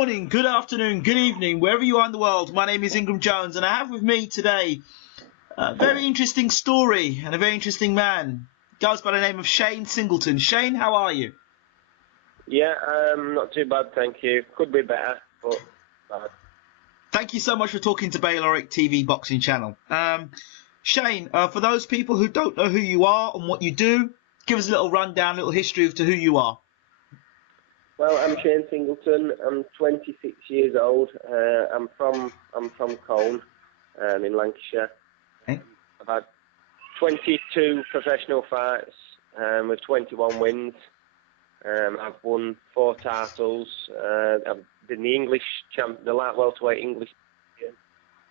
morning, good afternoon, good evening, wherever you are in the world. My name is Ingram Jones, and I have with me today a very interesting story and a very interesting man. Goes by the name of Shayne Singleton. Shayne, how are you? Yeah, not too bad, thank you. Could be better, but bad. Thank you so much for talking to Bayloric TV Boxing Channel. Shayne, for those people who don't know who you are and what you do, give us a little rundown, a little history as to who you are. Well, I'm Shayne Singleton. I'm 26 years old. I'm from Colne, in Lancashire. Okay. I've had 22 professional fights with 21 wins. I've won 4 titles. I've been the English champ, the light welterweight English champion.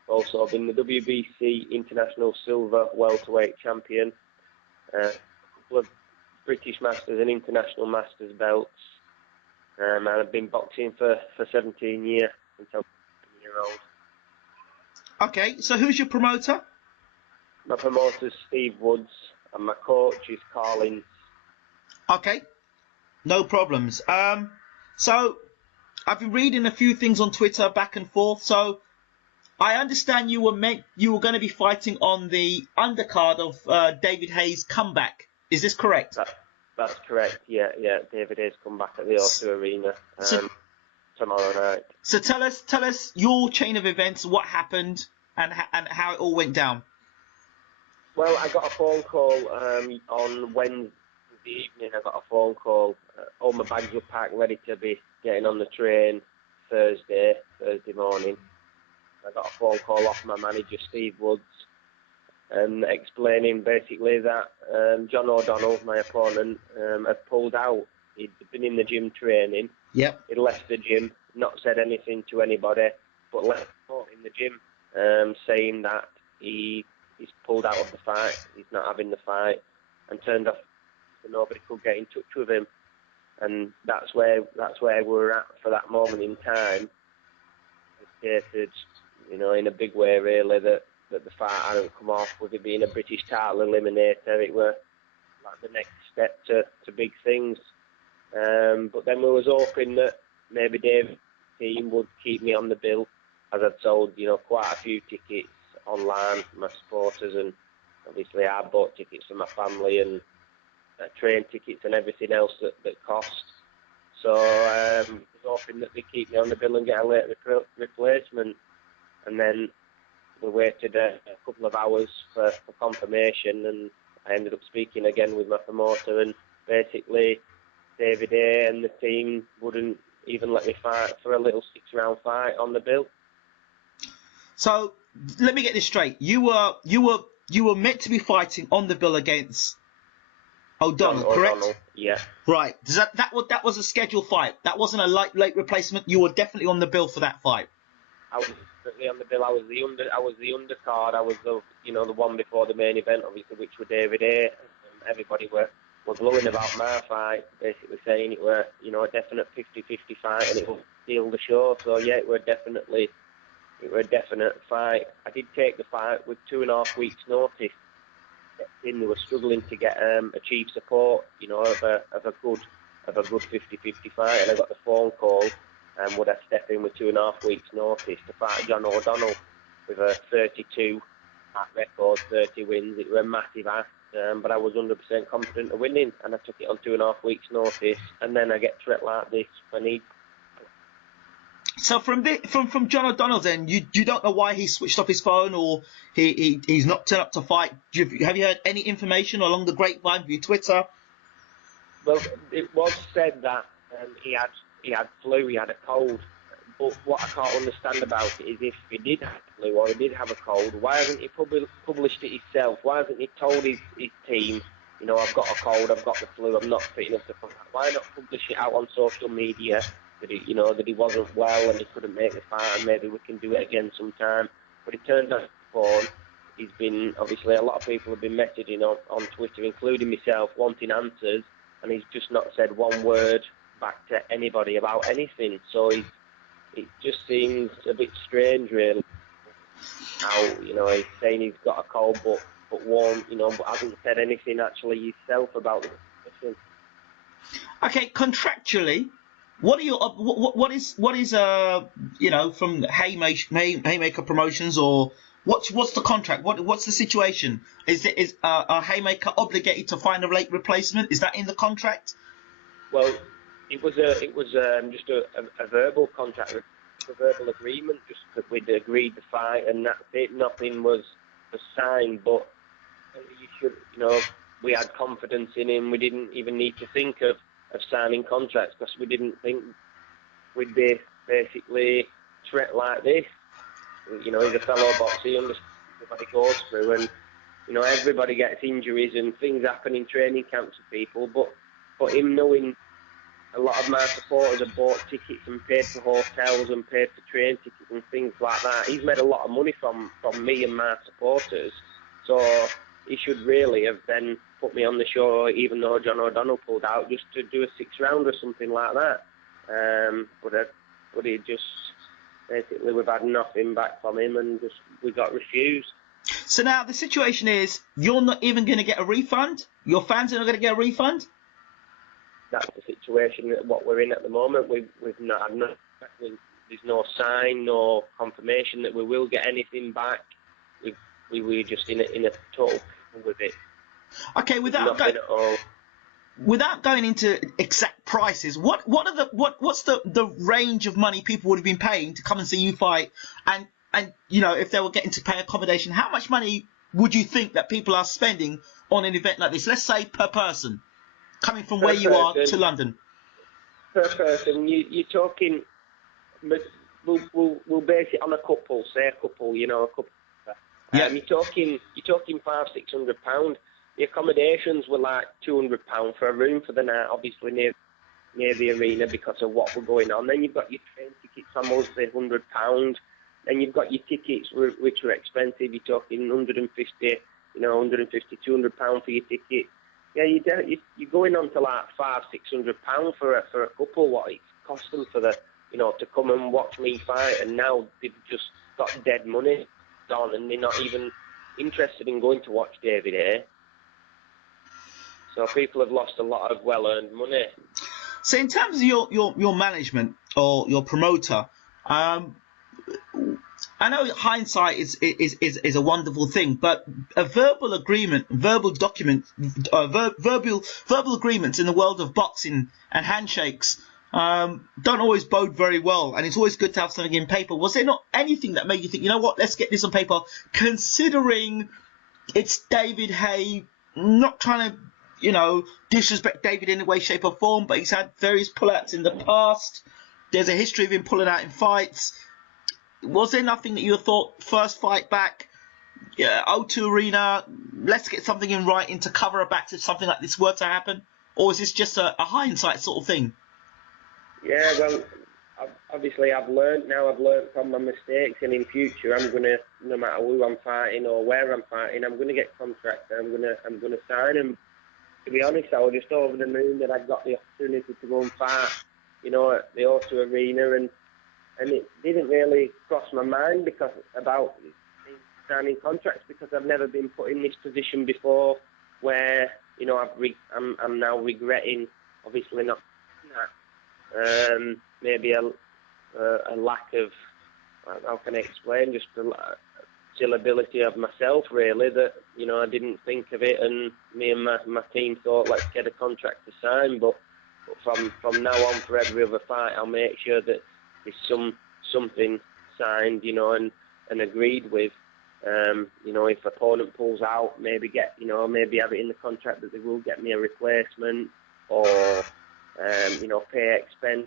Also, I've been the WBC International Silver Welterweight Champion. A couple of British Masters and International Masters belts. And I've been boxing for 17 years since I'm 17 years old. Okay, so who's your promoter? My promoter's Steve Woods, and my coach is Collins. Okay, no problems. So I've been reading a few things on Twitter back and forth. So I understand you were going to be fighting on the undercard of David Haye's comeback. Is this correct? That's correct. Yeah. David Hayes come back at the O2 Arena tomorrow night. So tell us your chain of events, what happened, and how it all went down. Well, I got a phone call on Wednesday evening. I got a phone call. All my bags were packed, ready to be getting on the train Thursday morning. I got a phone call off my manager, Steve Woods, and explaining basically that John O'Donnell, my opponent, had pulled out. He'd been in the gym training. Yep. He'd left the gym, not said anything to anybody, but left in the gym, saying that he's pulled out of the fight, he's not having the fight, and turned off so nobody could get in touch with him. And that's where we're at for that moment in time. It stated, in a big way really, that the fight hadn't come off. With it being a British title eliminator, it were like the next step to big things. But then we was hoping that maybe David's team would keep me on the bill, as I'd sold, quite a few tickets online for my supporters, and obviously I bought tickets for my family and train tickets and everything else that cost. So I was hoping that they keep me on the bill and get a late replacement. And then we waited a couple of hours for confirmation, and I ended up speaking again with my promoter, and basically David A and the team wouldn't even let me fight for a little 6-round fight on the bill. So let me get this straight. You were meant to be fighting on the bill against O'Donnell, correct? O'Donnell, yeah. Right. That was a scheduled fight. That wasn't a late replacement. You were definitely on the bill for that fight. I was definitely on the bill. I was the undercard. I was the the one before the main event, obviously, which were David A. Everybody were blowing about my fight, basically saying it were a definite 50-50 fight, and it would steal the show. So yeah, it were a definite fight. I did take the fight with 2.5 weeks' notice. They were struggling to get achieve support, of a good 50-50 fight, and I got the phone call. Would I step in with 2.5 weeks' notice to fight John O'Donnell with a 32 at record, 30 wins? It was a massive ask, but I was 100% confident of winning, and I took it on 2.5 weeks' notice, and then I get threat like this when he. So from John O'Donnell, then you don't know why he switched off his phone, or he's not turned up to fight. Have you heard any information along the grapevine via Twitter? Well, it was said that he had flu, he had a cold. But what I can't understand about it is if he did have flu or he did have a cold, why hasn't he published it himself? Why hasn't he told his team, I've got a cold, I've got the flu, I'm not fit enough to fight? Why not publish it out on social media that he wasn't well and he couldn't make the fight, and maybe we can do it again sometime? But it turned out phone. He's been, obviously, a lot of people have been messaging on Twitter, including myself, wanting answers, and he's just not said one word back to anybody about anything. So it just seems a bit strange, really. How he's saying he's got a cold, but won't, but hasn't said anything actually himself about the situation. Okay, contractually, What are your what is you know, from Hayemaker Promotions, or what's the contract? What's the situation? Is a Hayemaker obligated to find a late replacement? Is that in the contract? Well, it was just a verbal contract, a verbal agreement, just that we'd agreed the fight and that's it. Nothing was signed, but you should, you know, we had confidence in him. We didn't even need to think of signing contracts because we didn't think we'd be basically threat like this. You know, he's a fellow boxer. He understands what he goes through, and you know, everybody gets injuries and things happen in training camps with people. But him knowing a lot of my supporters have bought tickets and paid for hotels and paid for train tickets and things like that. He's made a lot of money from me and my supporters. So he should really have then put me on the show, even though John O'Donnell pulled out, just to do a 6th round or something like that. But he just, basically, we've had nothing back from him and just we got refused. So now the situation is, you're not even going to get a refund? Your fans are not going to get a refund? That's the situation that what we're in at the moment. We've not had there's no sign, no confirmation that we will get anything back. We're just in a total with it. Okay, without going into exact prices, what's the range of money people would have been paying to come and see you fight, and you know, if they were getting to pay accommodation, how much money would you think that people are spending on an event like this? Let's say per person, coming from where you are to London. Per person, you're talking. We'll base it on a couple. Say a couple, you know, a couple. Yeah. You're talking £500-600. The accommodations were like £200 for a room for the night, obviously near the arena because of what were going on. Then you've got your train tickets on mostly £100. Then you've got your tickets which were expensive. You're talking 150, you know, 150, £200 for your ticket. Yeah, you're going on to like £500-600 for a couple. What it cost them for to come and watch me fight, and now they've just got dead money on, and they're not even interested in going to watch David A. So people have lost a lot of well-earned money. So in terms of your management or your promoter, I know hindsight is a wonderful thing, but a verbal agreement, verbal agreements in the world of boxing and handshakes don't always bode very well, and it's always good to have something in paper. Was there not anything that made you think, you know what, let's get this on paper, considering it's David Haye, not trying to, you know, disrespect David in any way, shape or form, but he's had various pullouts in the past. There's a history of him pulling out in fights. Was there nothing that you thought, first fight back, O2 Arena, let's get something in writing to cover our backs if something like this were to happen? Or is this just a hindsight sort of thing? Yeah, well, obviously I've learned from my mistakes, and in future I'm gonna, no matter who I'm fighting or where I'm fighting, I'm gonna get contracts and I'm gonna sign them. To be honest, I was just over the moon that I got the opportunity to go and fight, you know, at the O2 Arena, and it didn't really cross my mind about signing contracts, because I've never been put in this position before, where, you know, I'm now regretting, obviously not that. Maybe a lack of, how can I explain, just the still ability of myself, really, that, you know, I didn't think of it, and me and my team thought, let's get a contract to sign, but from now on, for every other fight, I'll make sure that there's something signed, you know, and agreed with. You know, if opponent pulls out, maybe have it in the contract that they will get me a replacement, or you know, pay expense,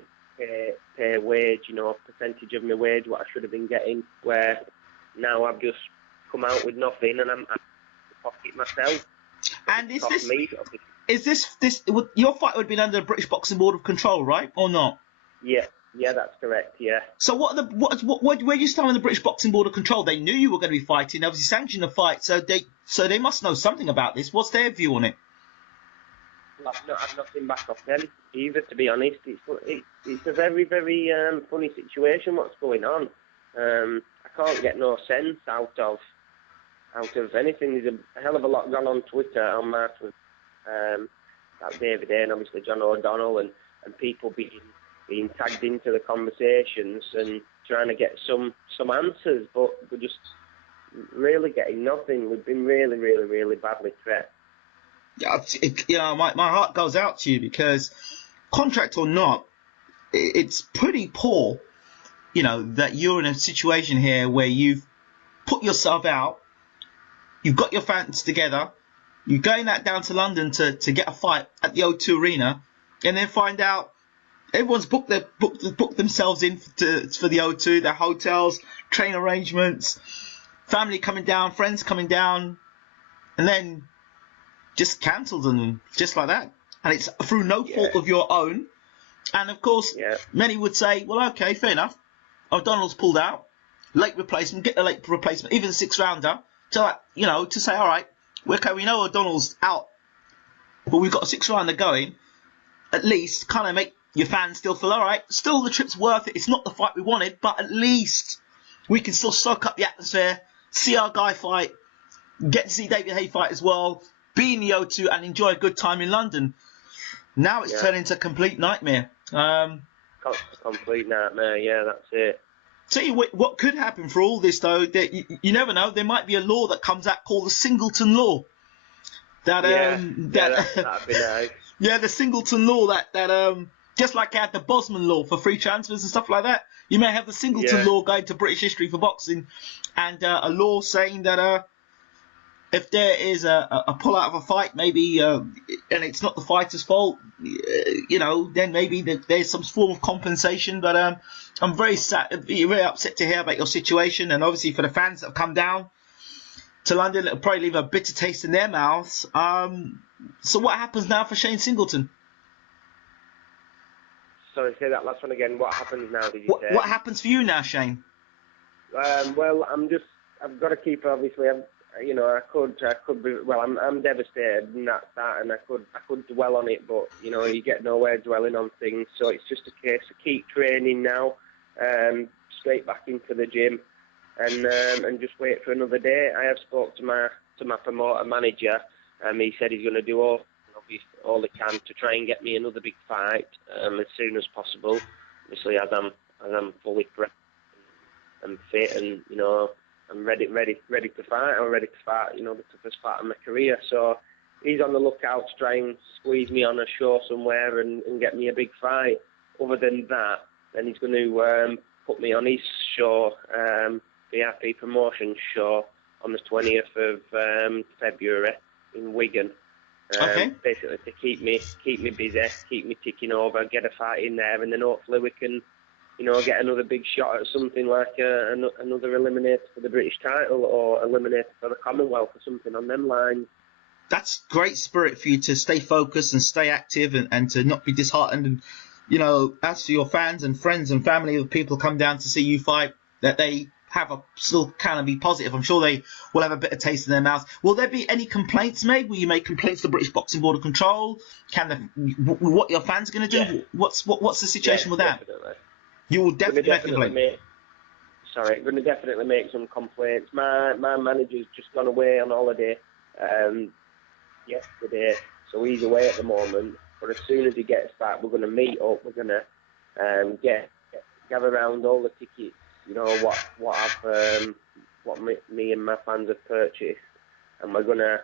pay wage, you know, a percentage of my wage, what I should have been getting, where now I've just come out with nothing and I'm to pocket myself. And is this your fight would have been under the British Boxing Board of Control, right, or not? Yeah, that's correct, yeah. So where you stand on the British Boxing Board of Control? They knew you were going to be fighting, obviously sanctioned the fight, so they must know something about this. What's their view on it? I've not had nothing back off them either, to be honest. It's a very, very funny situation what's going on. I can't get no sense out of anything. There's a hell of a lot gone on Twitter, on my Twitter, about David A and obviously John O'Donnell, and people being being tagged into the conversations and trying to get some answers, but we're just really getting nothing. We've been really, really, really badly treated. Yeah, my heart goes out to you because, contract or not, it's pretty poor, that you're in a situation here where you've put yourself out, you've got your fans together, you're going down to London to get a fight at the O2 Arena, and then find out everyone's booked themselves in for the O2, their hotels, train arrangements, family coming down, friends coming down, and then just cancelled and just like that. And it's through no fault of your own. And of course, many would say, well, okay, fair enough. O'Donnell's pulled out, late replacement, get the late replacement, even the 6th rounder, to say, all right, okay, we know O'Donnell's out, but we've got a 6th rounder going. At least kind of make your fans still feel, all right, still the trip's worth it. It's not the fight we wanted, but at least we can still soak up the atmosphere, see our guy fight, get to see David Haye fight as well, be in the O2 and enjoy a good time in London. Now it's turned into a complete nightmare. Complete nightmare, yeah, that's it. Tell you what could happen for all this, though, that you never know. There might be a law that comes out called the Singleton Law. That'd be nice. Yeah, the Singleton Law that just like they had the Bosman Law for free transfers and stuff like that, you may have the Singleton Law going to British history for boxing, and a law saying that if there is a pull out of a fight, maybe, and it's not the fighter's fault, then maybe there's some form of compensation. But I'm very sad, very upset to hear about your situation, and obviously for the fans that have come down to London, it'll probably leave a bitter taste in their mouths. So what happens now for Shayne Singleton? Sorry, say that last one again. What happens now, did you say? What happens for you now, Shayne? Well, I've got to keep, obviously, I could be, well, I'm devastated, and that's that, and I could dwell on it, but, you get nowhere dwelling on things, so it's just a case of keep training now, straight back into the gym, and just wait for another day. I have spoke to my promoter manager, he said he's going to do all he can to try and get me another big fight as soon as possible. Obviously, as I'm fully prepped and fit, and I'm ready to fight. I'm ready to fight, the toughest fight of my career. So he's on the lookout to try and squeeze me on a show somewhere and get me a big fight. Other than that, then he's going to put me on his show, VIP promotion show, on the 20th of February in Wigan. Basically to keep me busy, keep me ticking over, get a fight in there, and then hopefully we can, get another big shot at something like another eliminator for the British title or eliminator for the Commonwealth or something on them lines. That's great spirit for you to stay focused and stay active and to not be disheartened. And, as for your fans and friends and family of people come down to see you fight, that they still kind of be positive. I'm sure they will have a bit of taste in their mouths. Will there be any complaints made? Will you make complaints to the British Boxing Board of Control? What your fans going to do? Yeah. What's the situation with that? Definitely. You will definitely make a complaint. I'm going to definitely make some complaints. My manager's just gone away on holiday yesterday, so he's away at the moment. But as soon as he gets back, we're going to meet up. We're going to gather around all the tickets. What me and my fans have purchased, and we're gonna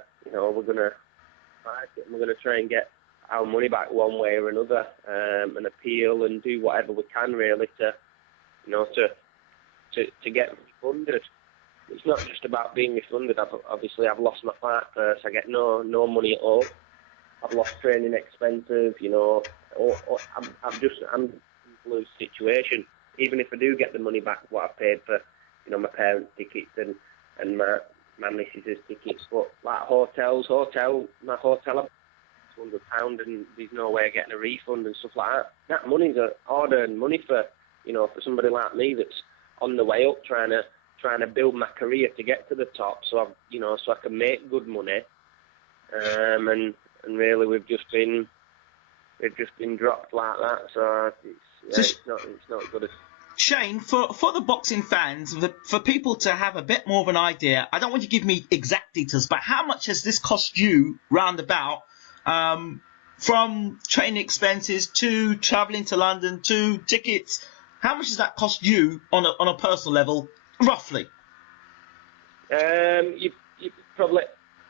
fight it. And we're gonna try and get our money back one way or another, and appeal and do whatever we can really to get refunded. It's not just about being refunded. I've lost my fight purse. I get no money at all. I've lost training expenses. I'm in a lose situation. Even if I do get the money back, what I paid for, my parents' tickets and my missus's tickets, but like my hotel, £200, and there's no way of getting a refund and stuff like that. That money's hard-earned money for somebody like me that's on the way up, trying to build my career to get to the top, so I can make good money. And really we've just been dropped like that, so it's not good. Shayne, for the boxing fans, for people to have a bit more of an idea, I don't want you to give me exact details, but how much has this cost you roundabout from training expenses to travelling to London to tickets, how much does that cost you on a personal level, roughly? You probably,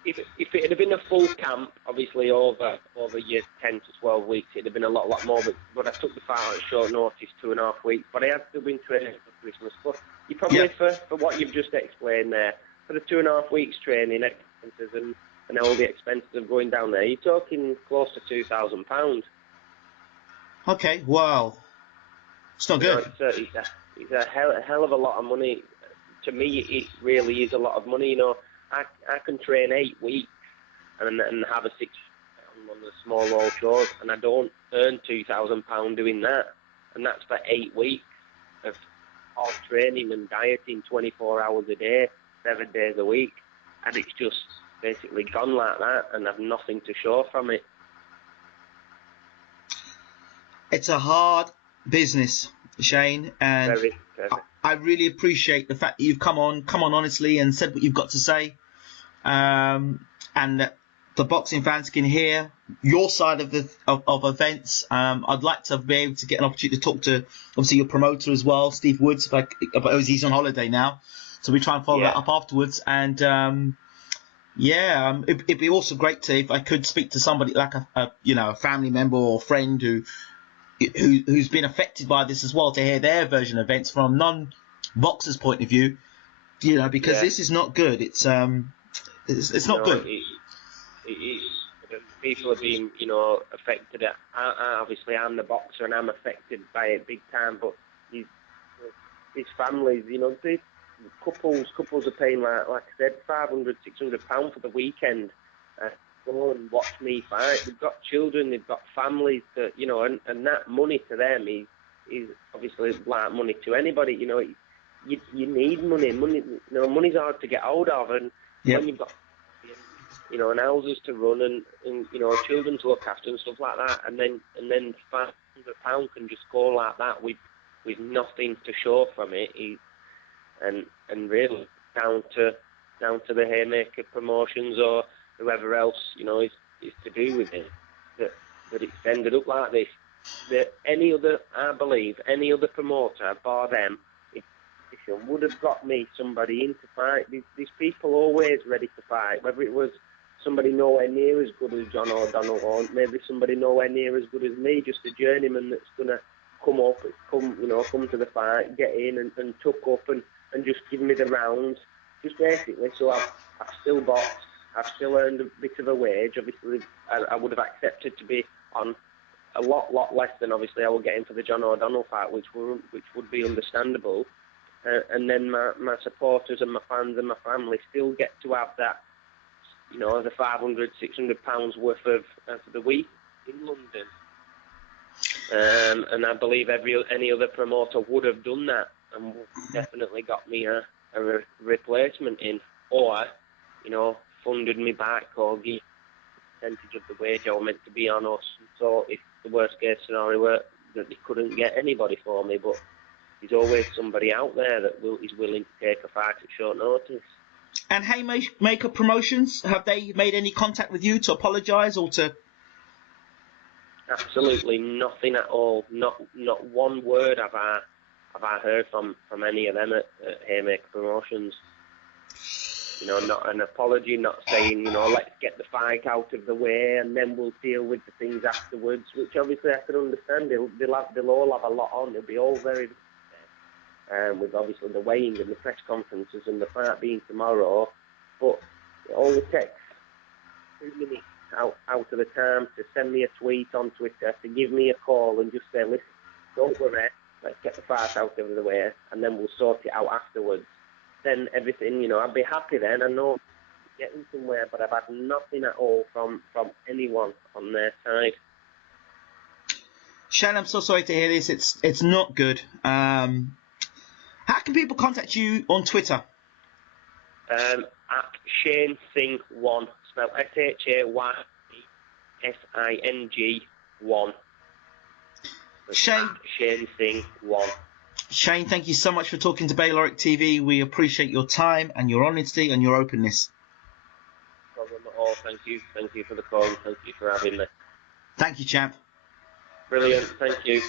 if it had been a full camp, obviously over your 10 to 12 weeks, it'd have been a lot more. But I took the fight at short notice, 2.5 weeks. But I had still been training for Christmas. But you probably for what you've just explained there, for the 2.5 weeks training expenses and all the expenses of going down there, you're talking close to £2,000. Okay, wow, it's not good. It's a hell of a lot of money. To me, it really is a lot of money. You know, I can train 8 weeks and have a 6 on the small roll shows, and I don't earn £2,000 doing that. And that's for 8 weeks of hard training and dieting, 24 hours a day, 7 days a week, and it's just basically gone like that, and I've nothing to show from it. It's a hard business, Shayne, and Very. I really appreciate the fact that you've come on honestly and said what you've got to say, and that the boxing fans can hear your side of events. I'd like to be able to get an opportunity to talk to obviously your promoter as well, Steve Woods. He's on holiday now, so we try and follow that up afterwards. And it'd be also great if I could speak to somebody like a family member or friend who's been affected by this as well, to hear their version of events from a non-boxer's point of view, because this is not good. It's not good. People are being, affected. Obviously, I'm the boxer and I'm affected by it big time. But these families, these couples are paying like I said, £500, £600 for the weekend. Go and watch me fight. They've got children, they've got families that, and that money to them is obviously like money to anybody. You need money. Money's hard to get hold of, and when you've got, and houses to run and children to look after and stuff like that, and then £500 can just go like that with nothing to show from it, and really down to the Hayemaker promotions or whoever else, is to do with it, that it's ended up like this. That I believe any other promoter, bar them, would have got me somebody in to fight. These people always ready to fight, whether it was somebody nowhere near as good as John O'Donnell, or maybe somebody nowhere near as good as me, just a journeyman that's going to come to the fight, get in and tuck up and just give me the rounds, just basically. So I've still boxed. I've still earned a bit of a wage. Obviously, I would have accepted to be on a lot less than obviously I was getting for the John O'Donnell fight, which would be understandable. And then my supporters and my fans and my family still get to have that, the £500, £600 worth of the week in London. And I believe any other promoter would have done that and definitely got me a replacement in, or funded me back, or give a percentage of the wage I was meant to be on, or so if the worst case scenario were that they couldn't get anybody for me. But there's always somebody out there that is willing to take a fight at short notice. And Hayemaker Promotions, have they made any contact with you to apologise or to? Absolutely nothing at all. Not one word have I heard from any of them at Hayemaker Promotions. Not an apology, not saying, let's get the fight out of the way and then we'll deal with the things afterwards, which obviously I can understand. They'll all have a lot on. It'll be all very, with obviously the weighing and the press conferences and the fight being tomorrow. But it only takes 2 minutes out of the time to send me a tweet on Twitter, to give me a call and just say, listen, don't worry, let's get the fight out of the way and then we'll sort it out afterwards. Then everything, I'd be happy then. I know I'm getting somewhere, but I've had nothing at all from anyone on their side. Shayne, I'm so sorry to hear this. It's not good. How can people contact you on Twitter? At Shayne Sing 1, spelled SHAYNESING 1. Shayne Sing 1. Shayne, thank you so much for talking to Bayloric TV. We appreciate your time and your honesty and your openness. No problem at all. Thank you. Thank you for the call. Thank you for having me. Thank you, champ. Brilliant. Thank you.